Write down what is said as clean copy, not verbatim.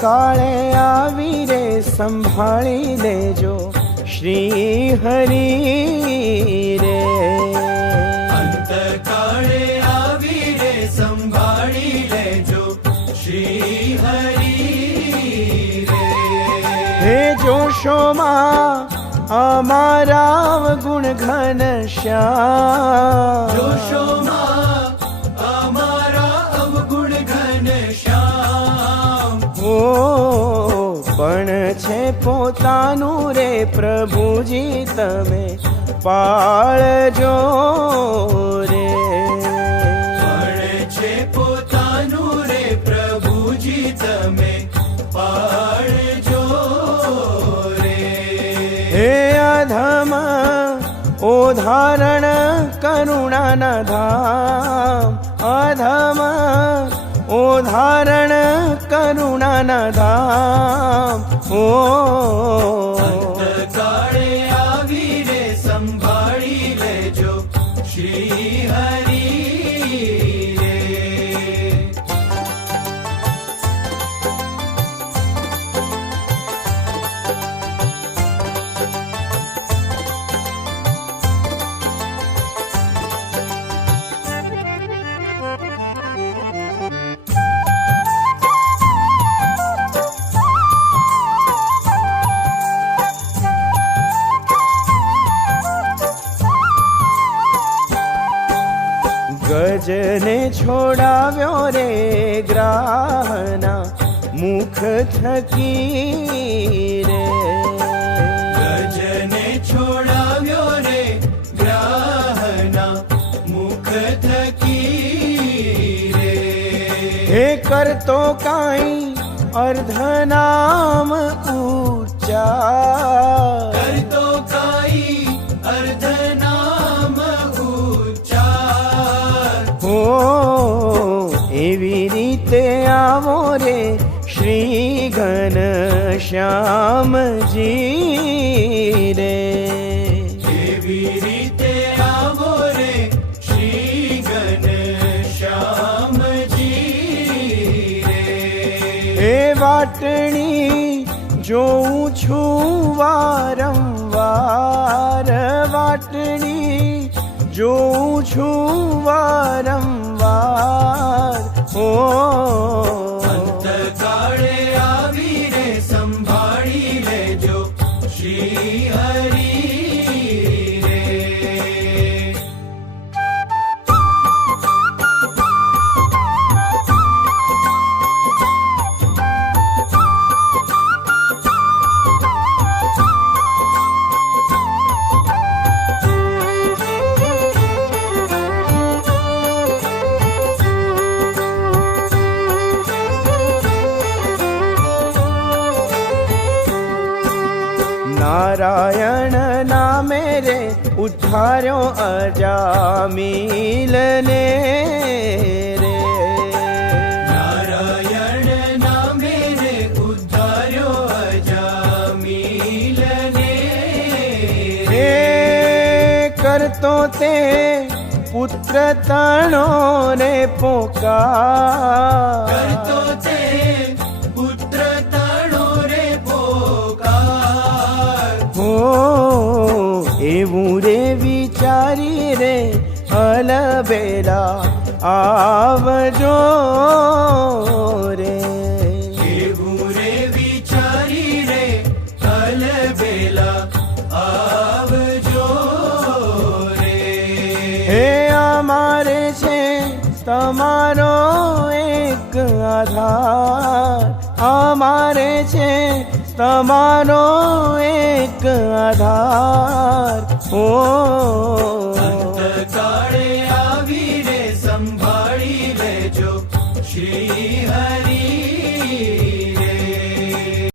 કાળે આવી રે સંભાળી લેજો શ્રી હરિ રે. અંતકાળે આવી રે સંભાળી લેજો શ્રી હરિ રે. હે જોશોમાં અમારા ગુણ ઘન શ્યામ, જોશોમાં અમારા અવગુણ ઘન શ્યામ. પણ છે પોતાનું રે પ્રભુજી તમે પાળજો રે. પણ છે પોતાનું રે પ્રભુજી તમે પાળજો રે. હે અધમ ઓધારણ કરુણાના ધામ, અધમ ઓધારણ કરુણાના ધામ. અંતકાળે આવી રે સંભાળી લેજો શ્રી હરિ રે. ગજને છોડાવ્યો રે ગ્રાહના મુખ થકી રે. ગજને છોડાવ્યો રે ગ્રાહના મુખ થકી રે. હે કરતો કાંઈ અર્ધનામ ઉચ્ચાર, કરતો કાઈ અર્ધનામ ઉચ્ચાર. એવી રીતે આવો રે શ્રી ઘન શ્યામજી રે. એવી રીતે આવો રે શ્રી ઘન શ્યામજી રે. એ વાટણી જોઉં છું વારંવાર, વાટણી જોઉં છું વારંવાર. અંતકાળે આવી રે સંભાળી લેજો શ્રી હરિ રે. નારાયણ નામે રે ઉદ્ધાર્યો અજામીલને રે. નારાયણ નામે રે ઉદ્ધાર્યો અજામીલને હે કરતો તે પુત્ર તણો ને પોકાર, કરતો તે પુત્ર તણો રે પોકાર. એવું રે વિચારી રે અલબેલા આવજો રે. એવું રે વિચારી રે અલબેલા આવજો રે. હે અમારે છે તમારો એક આધાર, અમારે છે તમારો એક આધાર. અંતકાળે શ્રી